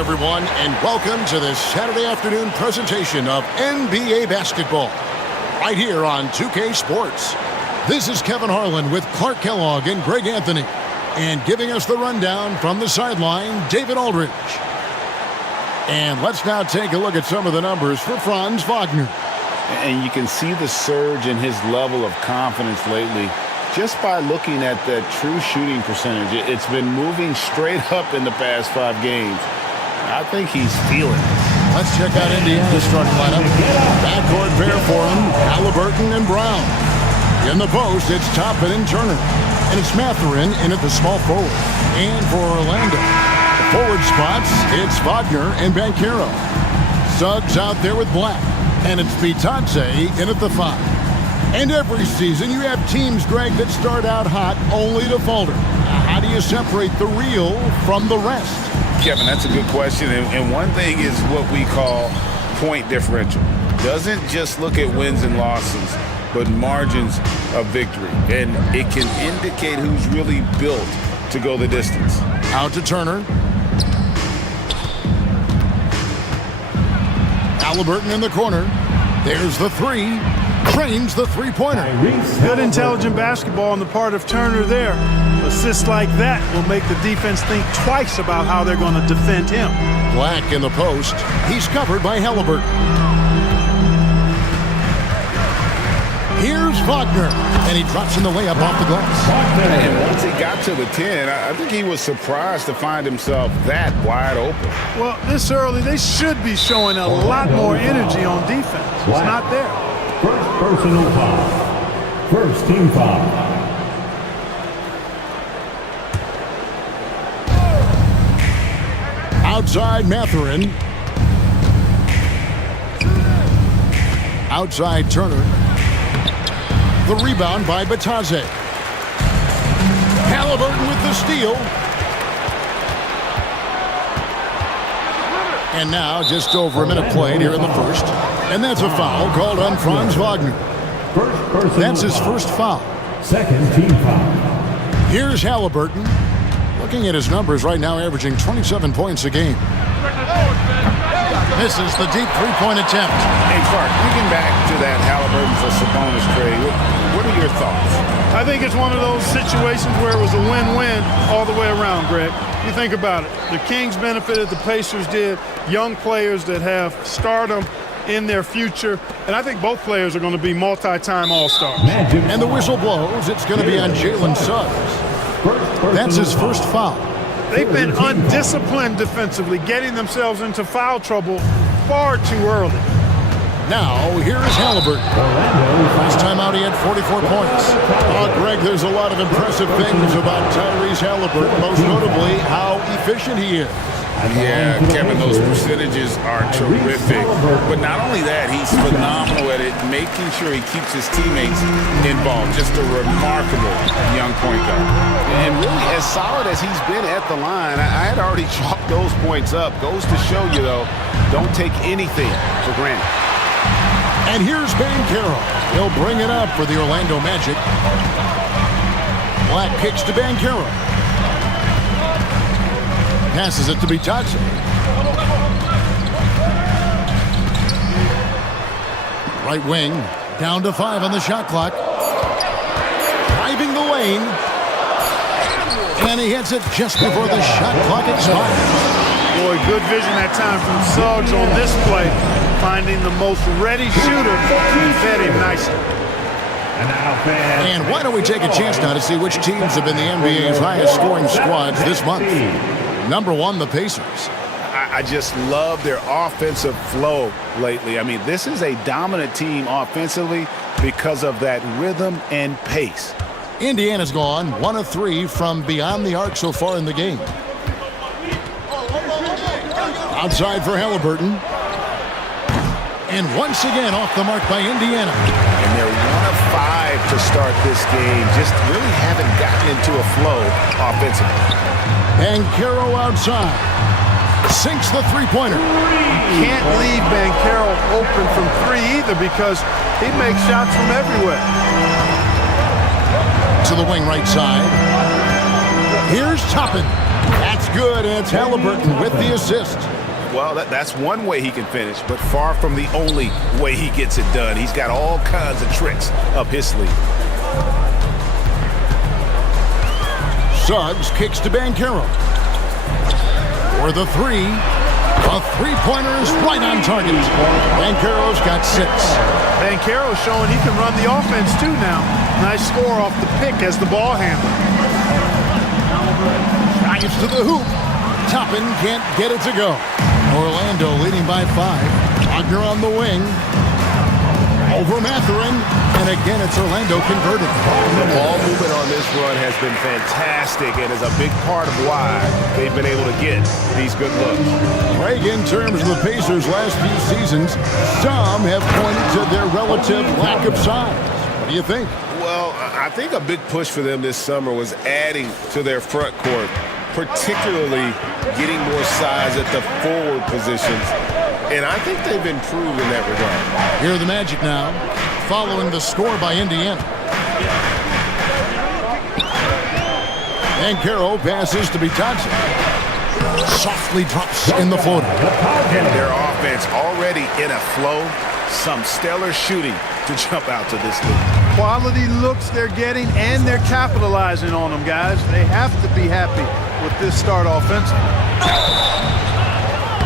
everyone, and welcome to this Saturday afternoon presentation of NBA basketball right here on 2K Sports. This is Kevin Harlan with Clark Kellogg and Greg Anthony, and giving us the rundown from the sideline, David Aldridge. And let's now take a look at some of the numbers for Franz Wagner. And you can see the surge in his level of confidence lately just by looking at that true shooting percentage. It's been moving straight up in the past 5 games. I think he's feeling it. Let's check out Indiana's starting lineup. Backcourt pair for him, Halliburton and Brown. In the post, it's Toppin and Turner. And it's Mathurin in at the small forward. And for Orlando, the forward spots, it's Wagner and Banchero. Suggs out there with Black. And it's Bitadze in at the 5. And every season you have teams, Greg, that start out hot only to falter. How do you separate the real from the rest? Kevin, that's a good question. And one thing is what we call point differential. Doesn't just look at wins and losses, but margins of victory. And it can indicate who's really built to go the distance. Out to Turner. Halliburton in the corner. There's the 3. Trains the three-pointer. Good intelligent basketball on the part of Turner there. Assists like that will make the defense think twice about how they're going to defend him. Black in the post. He's covered by Halliburton. Here's Wagner, and he drops in the layup off the glass. And once he got to the 10, I think he was surprised to find himself that wide open. Well, this early, they should be showing a lot more energy on defense. It's not there. First personal foul. First team foul. Outside Mathurin. Outside Turner. The rebound by Bitadze. Halliburton with the steal. And now just over a minute played here in the first. And that's a foul called on Franz Wagner. That's his first foul. Second team foul. Here's Halliburton. Looking at his numbers right now, averaging 27 points a game. Misses the deep three-point attempt. Hey, Clark, thinking back to that Halliburton for Sabonis trade, what are your thoughts? I think it's one of those situations where it was a win-win all the way around, Greg. You think about it. The Kings benefited, the Pacers did. Young players that have stardom in their future. And I think both players are going to be multi-time All-Stars. And the whistle blows. It's going to be on Jalen Suggs. That's his first foul. They've been undisciplined defensively, getting themselves into foul trouble far too early. Now, here's Halliburton. Last time out, he had 44 points. Greg, there's a lot of impressive things about Tyrese Halliburton, most notably how efficient he is. Yeah, Kevin, those percentages are terrific. But not only that, he's phenomenal at it, making sure he keeps his teammates involved. Just a remarkable young point guard. And really, as solid as he's been at the line, I had already chalked those points up. Goes to show you, though, don't take anything for granted. And here's Banchero. He'll bring it up for the Orlando Magic. Black kicks to Banchero. Passes it to Bitadze. Right wing, down to 5 on the shot clock. Driving the lane. And he hits it just before the shot clock expires. Boy, good vision that time from Suggs on this play. Finding the most ready shooter and fed him nicely. And why don't we take a chance now to see which teams have been the NBA's highest scoring squads this month. Number 1, the Pacers. I just love their offensive flow lately. I mean, this is a dominant team offensively because of that rhythm and pace. Indiana's gone 1 of 3 from beyond the arc so far in the game. Outside for Halliburton. And once again off the mark by Indiana. And they're 1 of 5 to start this game. Just really haven't gotten into a flow offensively. Banchero outside. Sinks the three-pointer. You can't leave Banchero open from 3 either because he makes shots from everywhere. To the wing right side. Here's Toppin. That's good, and it's Halliburton with the assist. Well, that's one way he can finish, but far from the only way he gets it done. He's got all kinds of tricks up his sleeve. Suggs kicks to Banchero. For the three. A three-pointer is right on target. Banchero's got 6. Banchero's showing he can run the offense too now. Nice score off the pick as the ball handler. Drives to the hoop. Toppin can't get it to go. Orlando leading by 5. Wagner on the wing. Over Mathurin. And again, it's Orlando converted. The ball movement on this run has been fantastic and is a big part of why they've been able to get these good looks. Craig, in terms of the Pacers' last few seasons, some have pointed to their relative lack of size. What do you think? Well, I think a big push for them this summer was adding to their front court, particularly getting more size at the forward positions. And I think they've improved in that regard. Here are the Magic now, following the score by Indiana. Banchero passes to Bitadze. Softly drops in the floater. And their offense already in a flow. Some stellar shooting to jump out to this league. Quality looks they're getting, and they're capitalizing on them, guys. They have to be happy with this start offensively.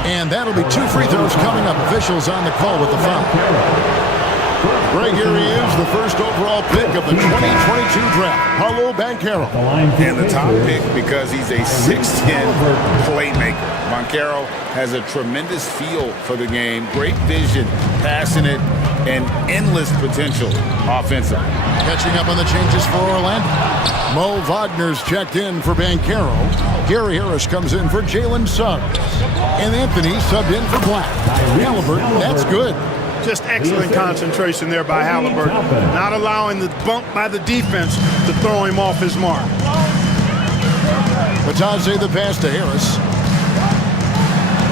And that'll be 2 free throws coming up. Officials on the call with the foul. Right here he is, the first overall pick of the 2022 draft, Paolo Banchero. And the top pick because he's a 6'10 playmaker. Banchero has a tremendous feel for the game, great vision, passionate, and endless potential offensively. Catching up on the changes for Orlando. Mo Wagner's checked in for Banchero. Gary Harris comes in for Jalen Suggs. And Anthony subbed in for Black. Halliburton, that's good. Just excellent concentration there by Halliburton. Not allowing the bump by the defense to throw him off his mark. Bitadze the pass to Harris.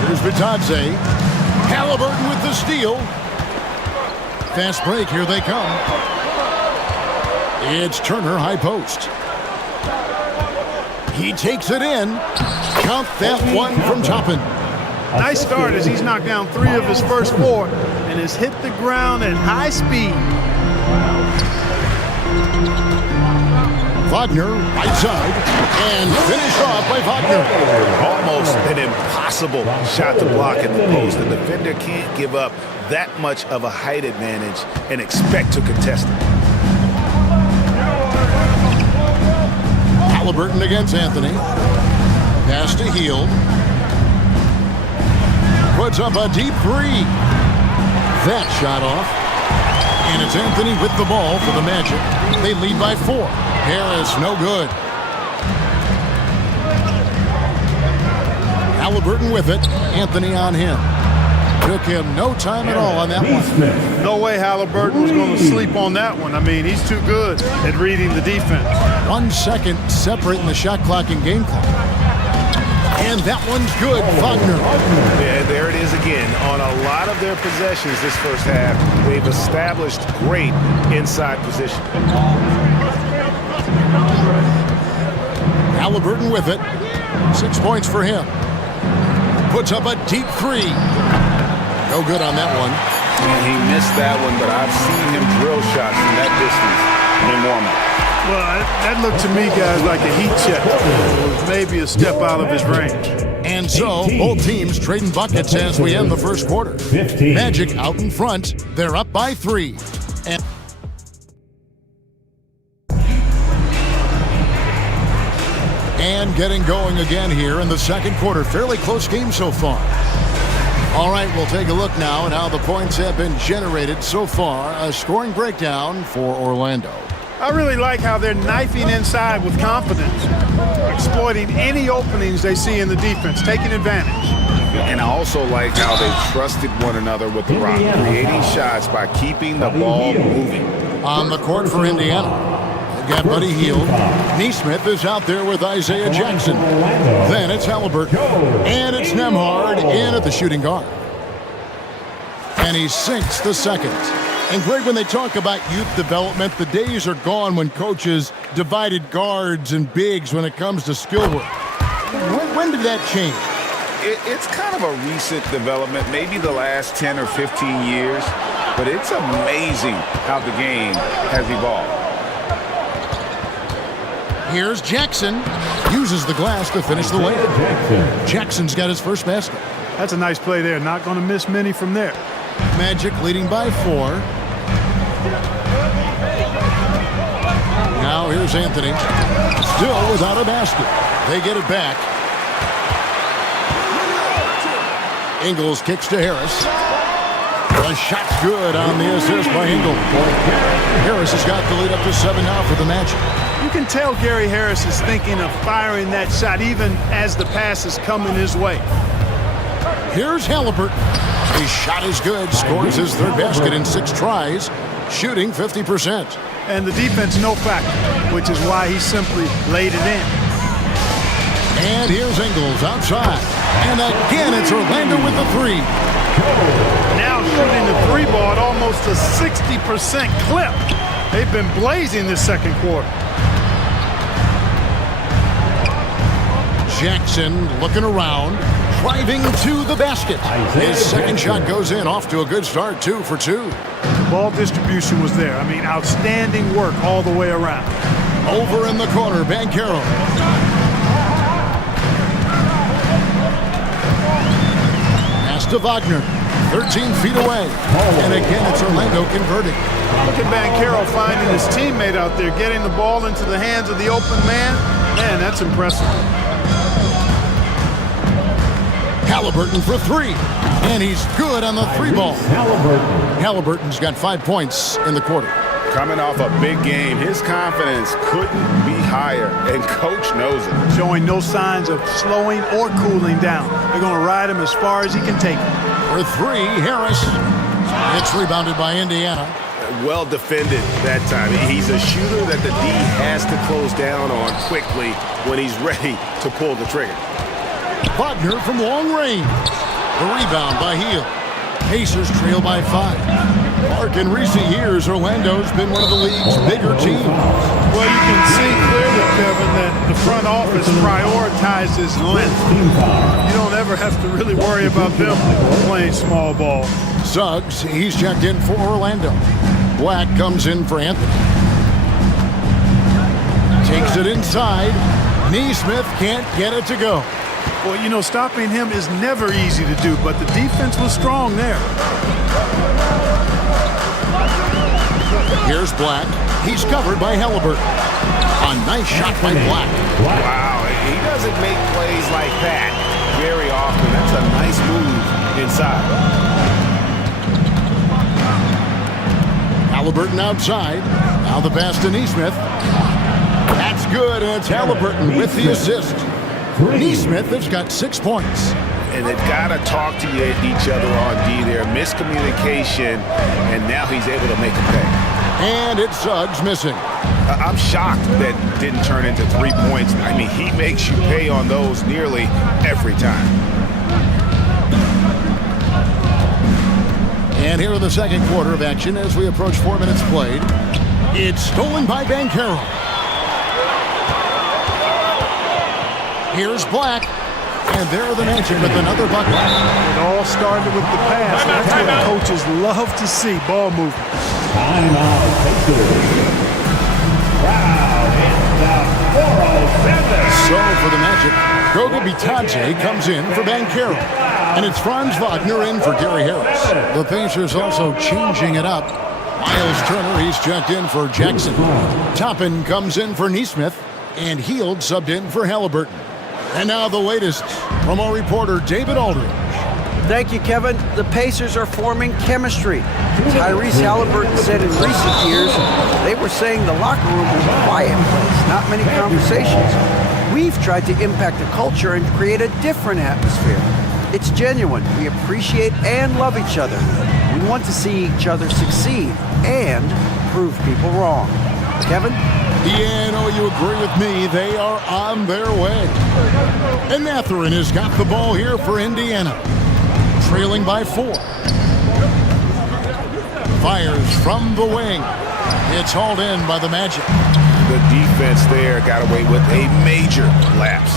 Here's Bitadze. Halliburton with the steal. Fast break, here they come. It's Turner, high post. He takes it in. Count that one from Toppin. Nice start as he's knocked down 3 of his first 4 and has hit the ground at high speed. Wagner, right side, and finished off by Wagner. Almost an impossible shot to block at the post. The defender can't give up that much of a height advantage and expect to contest it. Halliburton against Anthony. Pass to Hield. Puts up a deep 3. That shot off. And it's Anthony with the ball for the Magic. They lead by 4. Harris, no good. Halliburton with it. Anthony on him. Took him no time at all on that one. No way Halliburton was going to sleep on that one. I mean, he's too good at reading the defense. 1 second separating the shot clock and game clock. And that one's good, Wagner. Yeah, there it is again. On a lot of their possessions this first half, they've established great inside position. Halliburton with it. 6 points for him. Puts up a deep 3. No good on that one. And he missed that one, but I've seen him drill shots from that distance in warm-up. Well, that looked to me, guys, like a heat check. It was maybe a step out of his range. And so, both teams trading buckets as we end the first quarter. 15. Magic out in front. They're up by 3. And getting going again here in the second quarter. Fairly close game so far. All right, we'll take a look now at how the points have been generated so far. A scoring breakdown for Orlando. I really like how they're knifing inside with confidence, exploiting any openings they see in the defense, taking advantage. And I also like how they trusted one another with the rock, creating shots by keeping the ball moving. On the court for Indiana, they've got Buddy Hield. Neesmith is out there with Isaiah Jackson. Then it's Halliburton. And it's Nembhard in at the shooting guard. And he sinks the second. And Greg, when they talk about youth development, the days are gone when coaches divided guards and bigs when it comes to skill work. When did that change? It's kind of a recent development, maybe the last 10 or 15 years, but it's amazing how the game has evolved. Here's Jackson. Uses the glass to finish the layup. Jackson's got his first basket. That's a nice play there. Not going to miss many from there. Magic leading by 4. Now here's Anthony. Still without a basket. They get it back. Ingles kicks to Harris. The shot's good on the assist by Ingles. Harris has got the lead up to 7 now for the Magic. You can tell Gary Harris is thinking of firing that shot even as the pass is coming his way. Here's Halliburton. His shot is good. Scores his third basket in 6 tries. Shooting 50%. And the defense no factor, which is why he simply laid it in. And here's Ingles outside. And again, it's Orlando with the 3. Now shooting the 3 ball at almost a 60% clip. They've been blazing this second quarter. Jackson looking around, driving to the basket. His second shot goes in, off to a good start, 2 for 2. The ball distribution was there. I mean, outstanding work all the way around. Over in the corner, Banchero. Pass to Wagner, 13 feet away. And again, it's Orlando converting. Look at Banchero finding his teammate out there, getting the ball into the hands of the open man. Man, that's impressive. Halliburton for 3. And he's good on the 3 ball. Halliburton's got 5 points in the quarter. Coming off a big game, his confidence couldn't be higher, and coach knows it. Showing no signs of slowing or cooling down. They're going to ride him as far as he can take him. For 3, Harris. It's rebounded by Indiana. Well defended that time. He's a shooter that the D has to close down on quickly when he's ready to pull the trigger. Wagner from long range. The rebound by Hield. Pacers trail by 5. Mark, in recent years, Orlando's been one of the league's bigger teams. Well, you can see clearly, Kevin, that the front office prioritizes length. You don't ever have to really worry about them playing small ball. Suggs, he's checked in for Orlando. Black comes in for Anthony. Takes it inside. Neesmith can't get it to go. Well, you know, stopping him is never easy to do, but the defense was strong there. Here's Black. He's covered by Halliburton. A nice shot by Black. Wow, he doesn't make plays like that very often. That's a nice move inside. Halliburton outside. Now the pass to Neesmith. That's good, and it's Halliburton with the assist. Neesmith has got 6 points. And they've got to talk to each other on D there. Miscommunication, and now he's able to make a pay. And it's Suggs missing. I'm shocked that didn't turn into 3 points. I mean, he makes you pay on those nearly every time. And here in the second quarter of action as we approach 4 minutes played. It's stolen by Banchero. Here's Black. And there are the Magic with another bucket. It all started with the pass. That's what coaches love to see, ball movement. Timeout, Pacers. Crowd in the 407. So for the Magic, Goga Bitadze comes in for Banchero. And it's Franz Wagner in for Gary Harris. The Pacers also changing it up. Miles Turner, he's checked in for Jackson. Toppin comes in for Neesmith. And Hield subbed in for Halliburton. And now the latest from our reporter, David Aldridge. Thank you, Kevin. The Pacers are forming chemistry. Tyrese Halliburton said in recent years they were saying the locker room was a quiet place, not many conversations. We've tried to impact the culture and create a different atmosphere. It's genuine. We appreciate and love each other. We want to see each other succeed and prove people wrong. Kevin? Yeah, I know you agree with me. They are on their way. And Mathurin has got the ball here for Indiana. Trailing by 4. Fires from the wing. It's hauled in by the Magic. The defense there got away with a major lapse.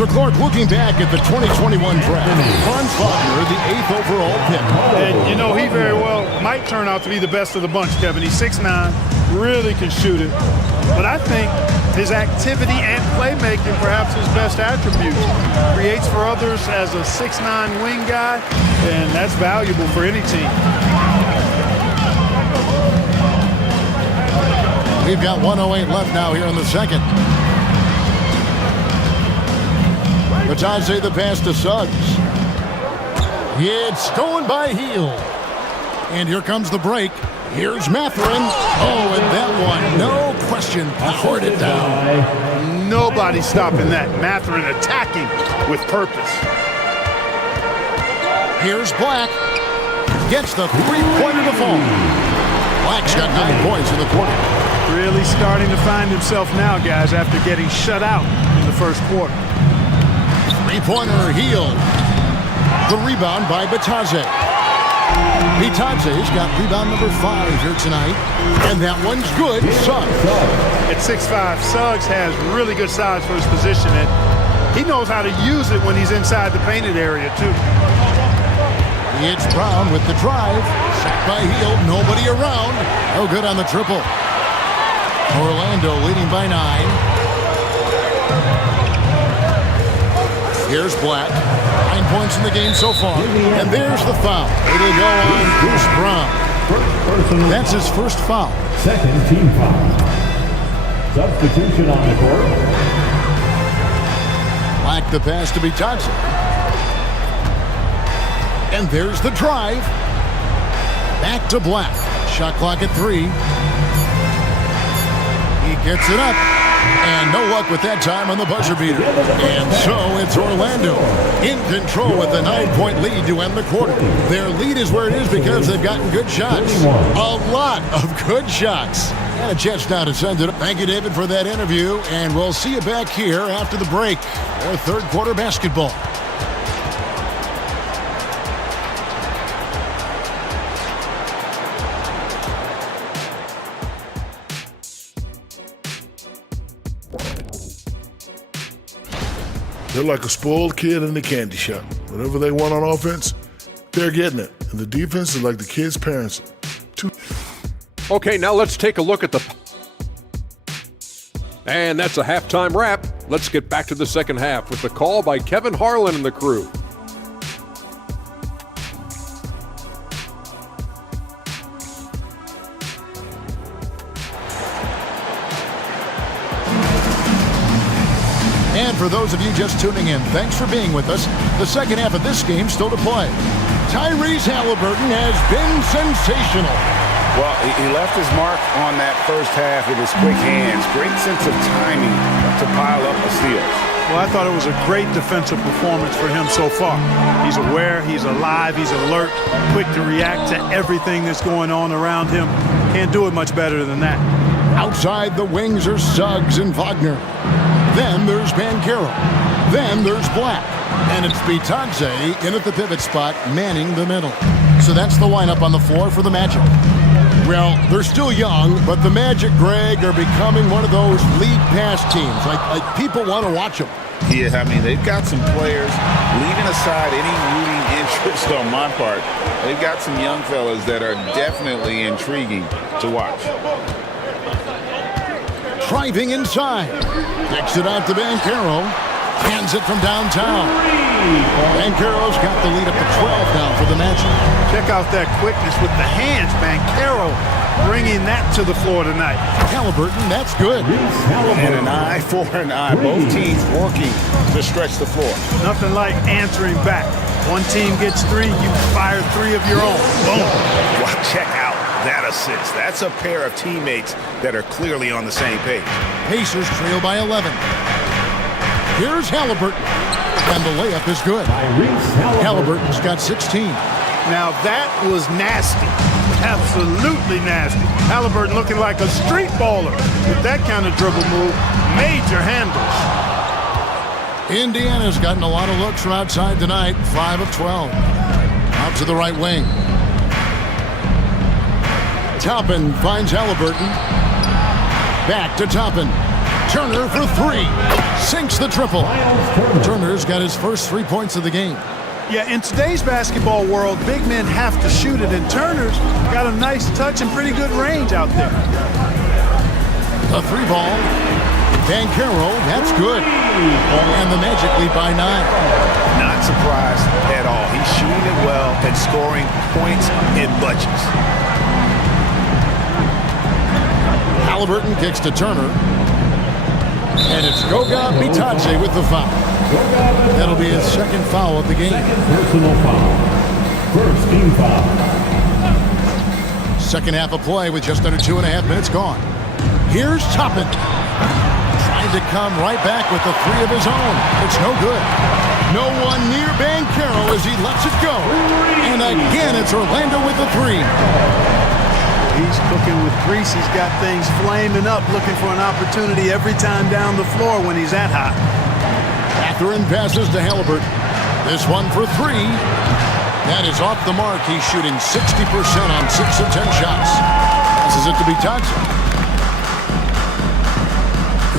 So, Clark, looking back at the 2021 draft, Franz Wagner, the 8th overall pick. And, you know, he very well might turn out to be the best of the bunch, Kevin. He's 6'9", really can shoot it. But I think his activity and playmaking, perhaps his best attributes. Creates for others as a 6'9" wing guy, and that's valuable for any team. We've got 1:08 left now here in the second. Batadze the pass to Suggs. It's stolen by Hield. And here comes the break. Here's Mathurin. Oh, and that one, no question, poured it down. Nobody's stopping that. Mathurin attacking with purpose. Here's Black. Gets the three-pointer to fall. Black's got 9 points in the quarter. Really starting to find himself now, guys, after getting shut out in the first quarter. Three-pointer Hield. The rebound by Batadze. Batadze's got rebound number 5 here tonight. And that one's good. Suggs. At 6'5", Suggs has really good size for his position, and he knows how to use it when he's inside the painted area, too. It's Brown with the drive. Set by Hield. Nobody around. No good on the triple. Orlando leading by 9. Here's Black. 9 points in the game so far. And there's the foul. It'll go on Bruce Brown. That's his first foul. Second team foul. Substitution on the court. Black the pass to Batadze. And there's the drive. Back to Black. Shot clock at 3. He gets it up. And no luck with that time on the buzzer beater. And so it's Orlando in control with a 9-point lead to end the quarter. Their lead is where it is because they've gotten good shots. A lot of good shots. And a chance now to send it up. Thank you, David, for that interview. And we'll see you back here after the break for third quarter basketball. They're like a spoiled kid in the candy shop. Whatever they want on offense, they're getting it. And the defense is like the kids' parents. Okay, now let's take a look at the... And that's a halftime wrap. Let's get back to the second half with the call by Kevin Harlan and the crew. And for those of you just tuning in, thanks for being with us. The second half of this game still to play. Tyrese Haliburton has been sensational. Well, he left his mark on that first half with his quick hands. Great sense of timing to pile up the steals. Well, I thought it was a great defensive performance for him so far. He's aware, he's alive, he's alert, quick to react to everything that's going on around him. Can't do it much better than that. Outside the wings are Suggs and Wagner. Then there's Banchero. Then there's Black. And it's Batadze in at the pivot spot, manning the middle. So that's the lineup on the floor for the Magic. Well, they're still young, but the Magic, Greg, are becoming one of those league pass teams. Like people want to watch them. Yeah, I mean, they've got some players, leaving aside any rooting interest on my part, they've got some young fellas that are definitely intriguing to watch. Driving inside. Kicks it out to Banchero. Hands it from downtown. Banchero's got the lead up to 12 now for the Magic. Check out that quickness with the hands. Banchero bringing that to the floor tonight. Haliburton, that's good. And an eye for an eye. Both teams working to stretch the floor. Nothing like answering back. One team gets 3, you fire 3 of your own. Boom. Wow, check out that assist. That's a pair of teammates that are clearly on the same page. Pacers trail by 11. Here's Haliburton. And the layup is good. Haliburton's got 16. Now that was nasty. Absolutely nasty. Haliburton looking like a street baller with that kind of dribble move. Major handles. Indiana's gotten a lot of looks from outside tonight. 5 of 12. Out to the right wing. Toppin finds Haliburton. Back to Toppin. Turner for three. Sinks the triple. Turner's got his first 3 points of the game. Yeah, in today's basketball world, big men have to shoot it, and Turner's got a nice touch and pretty good range out there. A three ball. Banchero, that's good. And the Magic lead by 9. Not surprised at all. He's shooting it well and scoring points in bunches. Halliburton kicks to Turner. And it's Goga Bitadze with the foul. That'll be his second foul of the game. Personal foul. First team foul. Second half of play with just under 2.5 minutes gone. Here's Toppin. Trying to come right back with the three of his own. It's no good. No one near Banchero as he lets it go. And again, it's Orlando with the three. He's cooking with grease. He's got things flaming up, looking for an opportunity every time down the floor when he's that hot. Mathurin passes to Halliburton. This one for three. That is off the mark. He's shooting 60% on 6 of 10 shots. This is it to be touched.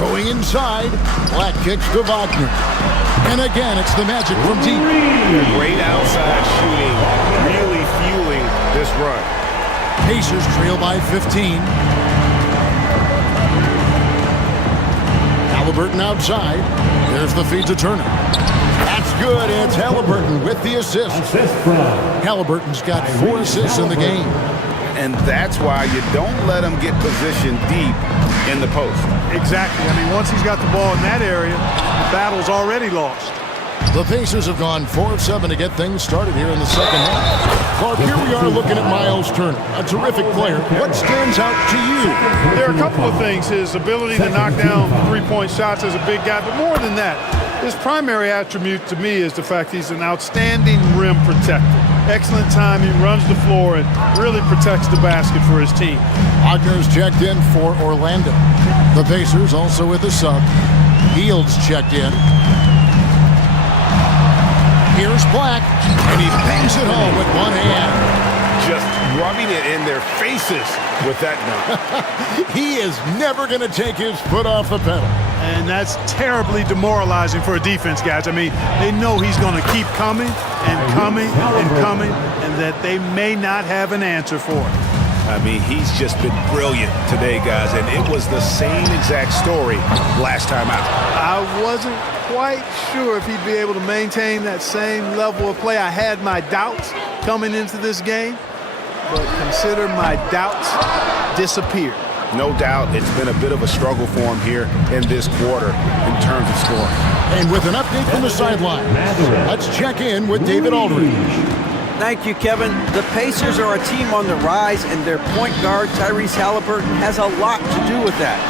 Going inside. Black kicks to Wagner. And again, it's the Magic from deep. Great outside shooting, really fueling this run. Pacers trail by 15. Halliburton outside. There's the feed to Turner. That's good. It's Halliburton with the assist. Assist from Halliburton's got 4 assists in the game. And that's why you don't let him get positioned deep in the post. Exactly. I mean, once he's got the ball in that area, the battle's already lost. The Pacers have gone 4 of 7 to get things started here in the second half. Clark, here we are looking at Miles Turner, a terrific player. What stands out to you? There are a couple of things. His ability to knock down three-point shots as a big guy, but more than that, his primary attribute to me is the fact he's an outstanding rim protector. Excellent timing, runs the floor, and really protects the basket for his team. Wagner's checked in for Orlando. The Pacers also with a sub. Fields checked in. Here's Black, and he bangs it home with one hand. Just rubbing it in their faces with that dunk. He is never going to take his foot off the pedal. And that's terribly demoralizing for a defense, guys. I mean, they know he's going to keep coming and coming and coming, and that they may not have an answer for it. I mean, he's just been brilliant today, guys, and it was the same exact story last time out. I wasn't quite sure if he'd be able to maintain that same level of play. I had my doubts coming into this game, but consider my doubts disappeared. No doubt it's been a bit of a struggle for him here in this quarter in terms of scoring. And with an update from the sideline, let's check in with David Aldridge. Thank you, Kevin. The Pacers are a team on the rise, and their point guard, Tyrese Halliburton, has a lot to do with that.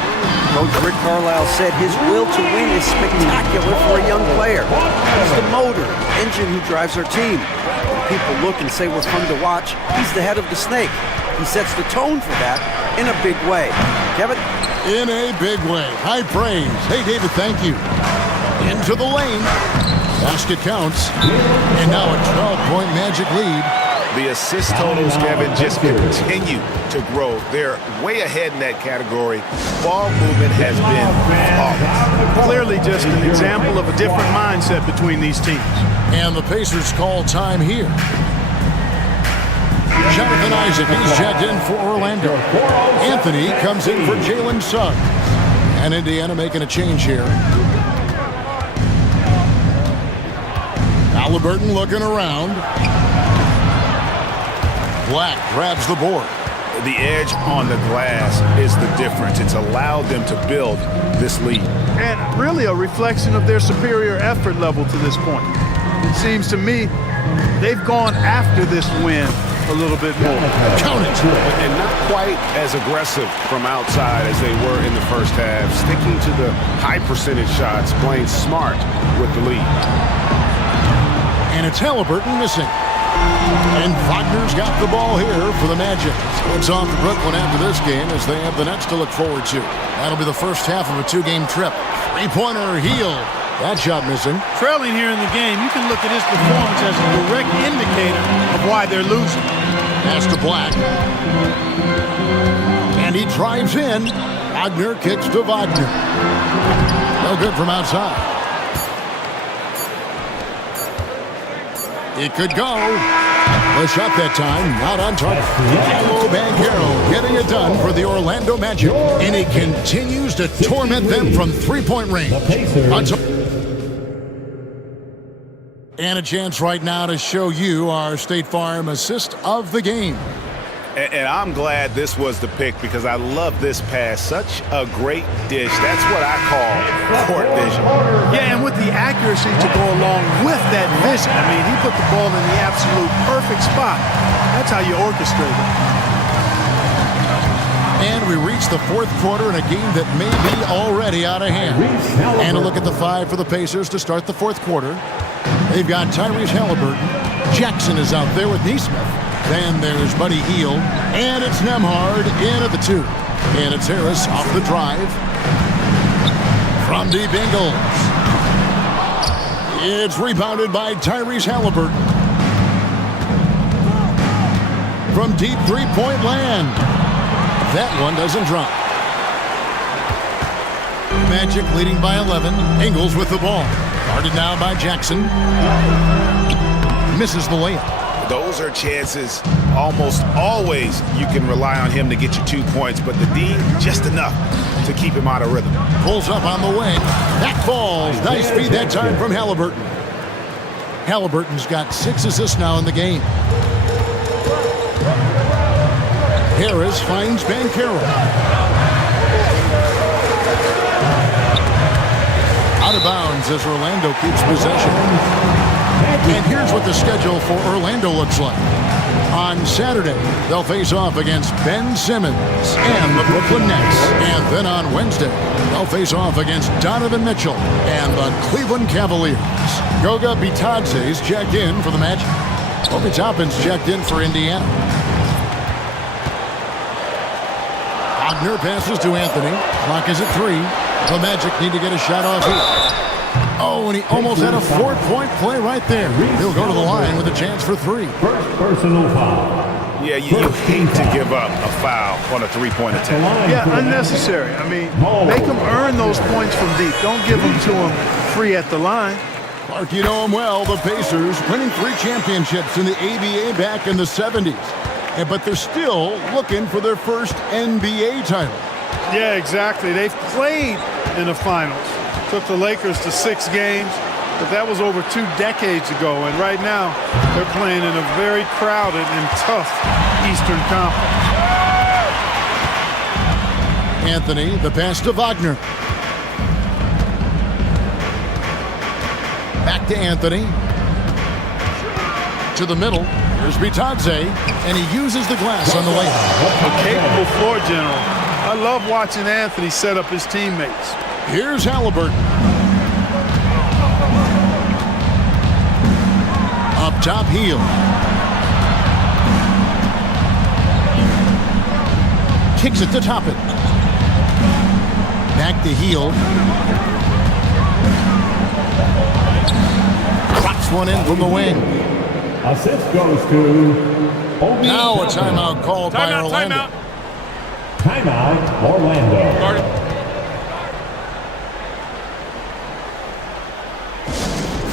Coach Rick Carlisle said his will to win is spectacular for a young player. He's the motor, engine who drives our team. When people look and say we're fun to watch, he's the head of the snake. He sets the tone for that in a big way. Kevin? In a big way. High praise. Hey, David, thank you. Into the lane. Basket counts. And now a 12-point Magic lead. The assist totals, Kevin, just continue to grow. They're way ahead in that category. Ball movement has been flawless. Clearly just an example of a different mindset between these teams. And the Pacers call time here. Jonathan Isaac, he's checked in for Orlando. Anthony comes in for Jalen Suggs. And Indiana making a change here. Halliburton looking around. Black grabs the board. The edge on the glass is the difference. It's allowed them to build this lead. And really a reflection of their superior effort level to this point. It seems to me they've gone after this win a little bit more. Count it. And not quite as aggressive from outside as they were in the first half. Sticking to the high percentage shots, playing smart with the lead. And it's Halliburton missing. And Wagner's got the ball here for the Magic. It's off to Brooklyn after this game as they have the Nets to look forward to. That'll be the first half of a 2-game trip. Three-pointer, Hield. That shot missing. Trailing here in the game, you can look at his performance as a direct indicator of why they're losing. Pass to Black. And And he drives in. Wagner kicks to Wagner. No good from outside. It could go. The shot that time, not on target. Paolo Banchero getting it done for the Orlando Magic. And he continues to torment them from three-point range. And a chance right now to show you our State Farm assist of the game. And I'm glad this was the pick because I love this pass. Such a great dish. That's what I call court vision. Yeah, and with the accuracy to go along with that vision. I mean, he put the ball in the absolute perfect spot. That's how you orchestrate it. And we reach the fourth quarter in a game that may be already out of hand. And a look at the five for the Pacers to start the fourth quarter. They've got Tyrese Halliburton. Jackson is out there with Nesmith. Then there's Buddy Hield. And it's Nembhard in at the 2. And it's Harris off the drive. From deep Ingles. It's rebounded by Tyrese Halliburton. From deep three-point land. That one doesn't drop. Magic leading by 11. Ingles with the ball. Guarded now by Jackson. Misses the layup. Those are chances almost always you can rely on him to get you 2 points, but the D, just enough to keep him out of rhythm. Pulls up on the wing. Back falls. Nice feed that time from Halliburton. Halliburton's got 6 assists now in the game. Harris finds Banchero. Out of bounds as Orlando keeps possession. And here's what the schedule for Orlando looks like. On Saturday, they'll face off against Ben Simmons and the Brooklyn Nets. And then on Wednesday, they'll face off against Donovan Mitchell and the Cleveland Cavaliers. Goga Bitadze's checked in for the Magic. Obi Toppin's checked in for Indiana. Wagner passes to Anthony. Clock is at 3. The Magic need to get a shot off here. Oh, and he almost had a 4-point play right there. He'll go to the line with a chance for 3. First personal foul. Yeah, you hate to give up a foul on a three-point attempt. Yeah, unnecessary. I mean, make them earn those points from deep. Don't give them to them free at the line. Clark, you know him well. The Pacers winning 3 championships in the ABA back in the 70s. But they're still looking for their first NBA title. Yeah, exactly. They've played in the finals. Took the Lakers to 6 games, but that was over 2 decades ago. And right now, they're playing in a very crowded and tough Eastern Conference. Anthony, the pass to Wagner. Back to Anthony. To the middle. Here's Bitadze, and he uses the glass on the layup. A capable floor general. I love watching Anthony set up his teammates. Here's Halliburton. Up top, Hield. Kicks it to Toppin. Back to Hield. Drops one in from the wing. Assist goes to Obi. Now a timeout called by Orlando. Timeout, Orlando.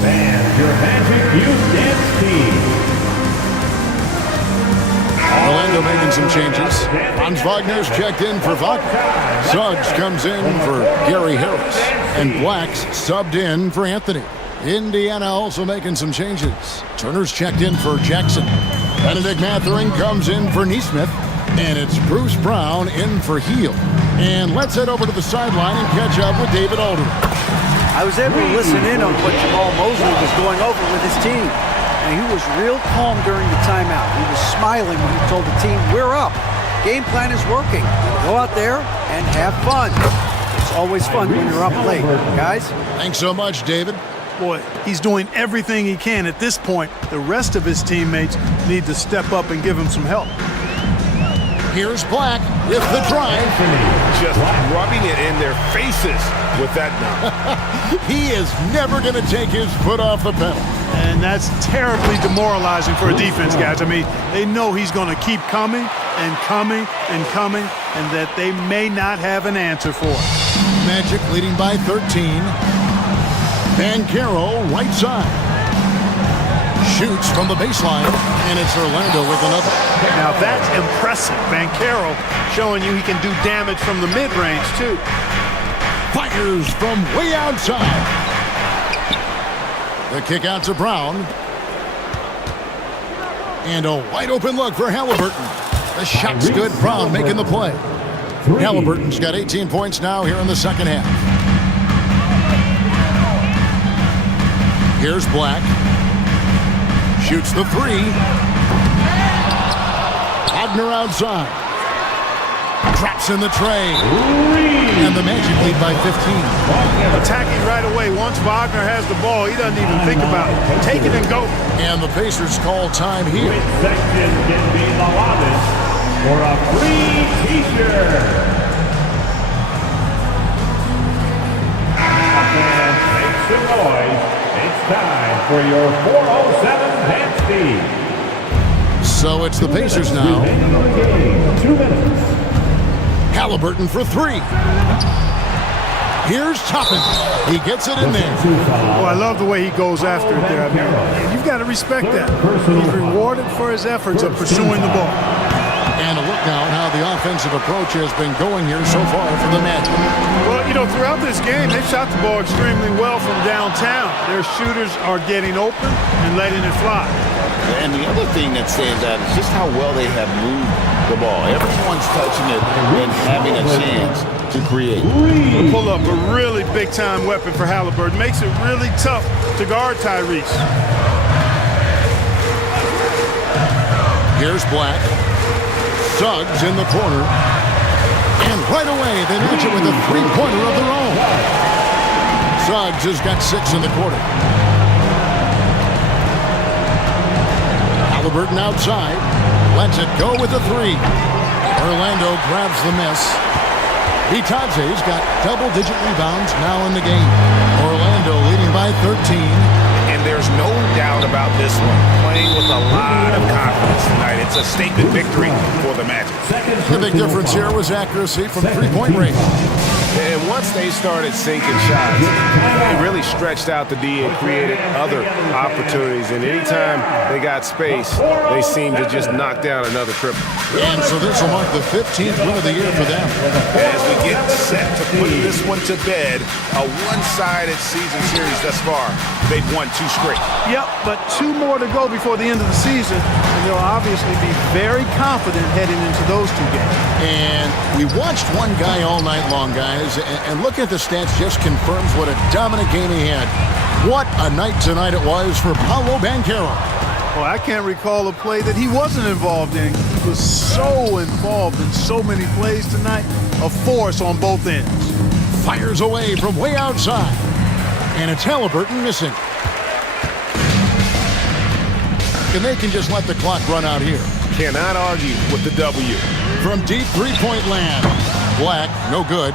And your Magic Youth Dance Team. Orlando making some changes. Franz Wagner's checked in for Wagner. Suggs comes in for Gary Harris. And Blacks subbed in for Anthony. Indiana also making some changes. Turner's checked in for Jackson. Benedict Mathurin comes in for Nesmith. And it's Bruce Brown in for Hield. And let's head over to the sideline and catch up with David Aldridge. I was able to listen in on what Jamal Mosley was going over with his team. And he was real calm during the timeout. He was smiling when he told the team, we're up. Game plan is working. Go out there and have fun. It's always fun when you're up late, guys. Thanks so much, David. Boy, he's doing everything he can at this point. The rest of his teammates need to step up and give him some help. Here's Black with the drive. Just rubbing it in their faces with that dunk. He is never going to take his foot off the pedal. And that's terribly demoralizing for a defense, guys. I mean, they know he's going to keep coming, and coming, and that they may not have an answer for it. Magic leading by 13. Banchero, right side. Shoots from the baseline, and it's Orlando with another. Now that's impressive. Banchero showing you he can do damage from the mid-range, too. Fires from way outside. The kick out to Brown. And a wide open look for Halliburton. The shot's good. Brown making the play. Halliburton's got 18 points now here in the second half. Here's Black. Shoots the three. Wagner outside. Drops in the tray. And the Magic lead by 15. Attacking right away. Once Wagner has the ball, he doesn't even think about it. Take it and go. And the Pacers call time here. Section can be allotted for a free t-shirt. Fans, make some noise. It's time for your 407 dance feed. So it's the Pacers now. 2 minutes. Halliburton for three. Here's Toppin. He gets it in there. Oh, I love the way he goes after it there. I mean, you've got to respect that. He's rewarded for his efforts of pursuing the ball. And a look now at how the offensive approach has been going here so far for the Magic. Well, you know, throughout this game, they've shot the ball extremely well from downtown. Their shooters are getting open and letting it fly. And the other thing that stands out is just how well they have moved the ball. Everyone's touching it and having a chance to create. Pull up a really big-time weapon for Halliburton. Makes it really tough to guard Tyrese. Here's Black. Suggs in the corner. And right away, they match it with a three-pointer of their own. Suggs has got 6 in the quarter. Halliburton outside. Lets it go with a three. Orlando grabs the miss. Bitadze's got double-digit rebounds now in the game. Orlando leading by 13. And there's no doubt about this one. Playing with a lot of confidence tonight. It's a statement victory for the Magic. The big difference here was accuracy from three-point range. And once they started sinking shots, they really stretched out the D and created other opportunities. And anytime they got space, they seemed to just knock down another triple. And so this will mark the 15th win of the year for them. As we get set to put this one to bed, a one-sided season series thus far. They've won 2 straight. Yep, but 2 more to go before the end of the season, and they'll obviously be very confident heading into those 2 games. And we watched one guy all night long, guys, and looking at the stats just confirms what a dominant game he had. What a night tonight it was for Paolo Banchero. Well, I can't recall a play that he wasn't involved in. He was so involved in so many plays tonight, a force on both ends. Fires away from way outside. And it's Halliburton missing. And they can just let the clock run out here. Cannot argue with the W. From deep three-point land. Black, no good.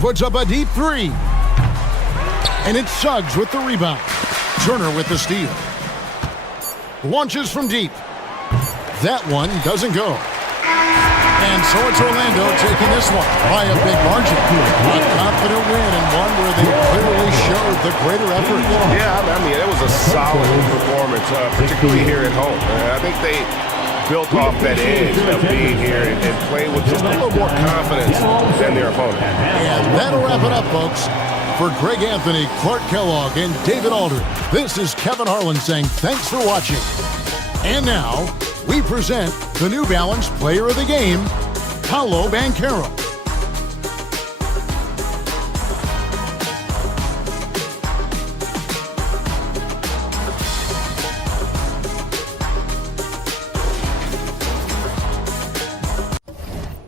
Puts up a deep three. And it's Suggs with the rebound. Turner with the steal. Launches from deep. That one doesn't go. And so it's Orlando taking this one by a big margin. A confident win and one where they clearly showed the greater effort. Yeah, I mean, it was a solid performance, particularly here at home. I think they built off that edge of being here and played with just a little more confidence than their opponent. And that'll wrap it up, folks. For Greg Anthony, Clark Kellogg, and David Aldridge, this is Kevin Harlan saying thanks for watching. And now, we present the New Balance Player of the Game, Paolo Banchero.